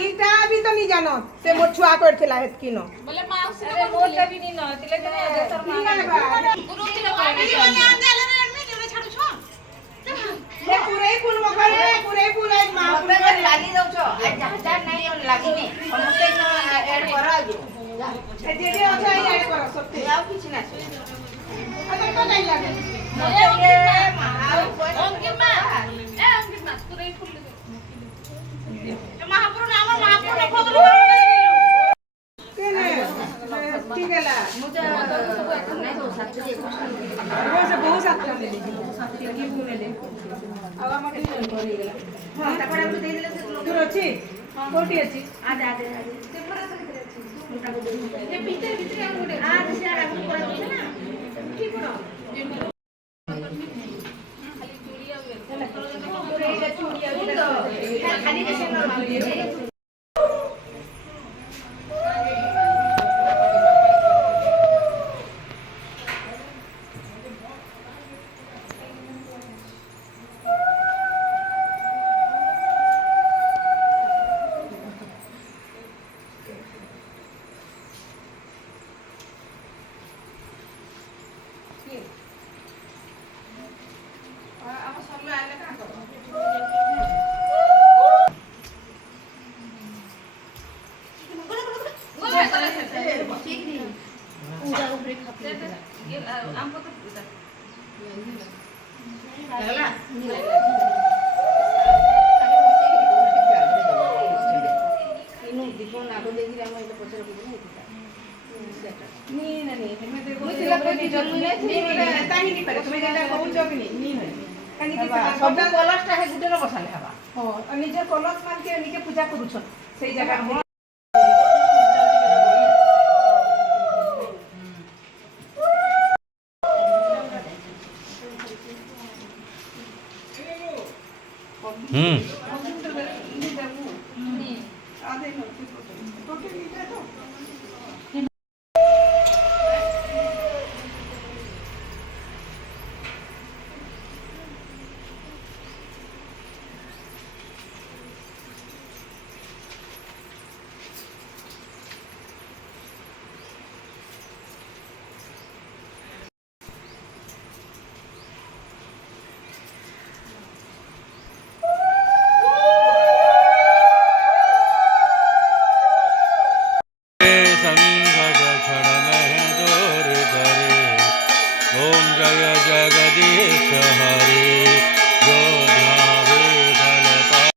इटा भी तो नहीं जानो से मोर छुआ करथिला हेत किनो बोले माउसी ने मोटा भी नहीं न तिले के तोर गुरु तिले ये पूरे ही फूल मगर पूरे ही फूल आज मां पे लागी दउ छ आज जहाज नहीं और लागी ने समस्ते ऐड करा जो जे जे अच्छा ऐड करो सब याव किछ ना अरे तो नहीं लागे अंकित मां पूरे ही फूल महापुर नाम महापुर भोग केने ठीक है ला मुझे नहीं तो साथ से वो से बहुत साथ ले ले साथ के की बोले ले अब हम के करे गेला हां तपड़ा दे देले से दूर अछि कोठी अछि आ जा दे से पर से भीतर अछि मोटा को दे ये भीतर भीतर हम गोटे आ से आगे पूरा छै ना की करो खाली चूड़िया हुए खाली जैसे नॉर्मल ଆମ ସଲ୍ଲା ଆଇଲେ କାଁ କର पूजा ऊपर खाते ये हमको तो लगला इनु दीपो नागो देगी हम इतो पछरे बुझ नहीं नी हमें देखो मिथिला कोई जन्म नहीं ताही नहीं पारे तुम्हें जेटा कहउछ कि नी होय कानी कि सब कलर्स ता हे गुटे न बसाले हवा हो और निजे कलश मान के निके पूजा करूछ सेई जगह आधे नो टोटल लीटर तो ओम जय जगदीश हरे।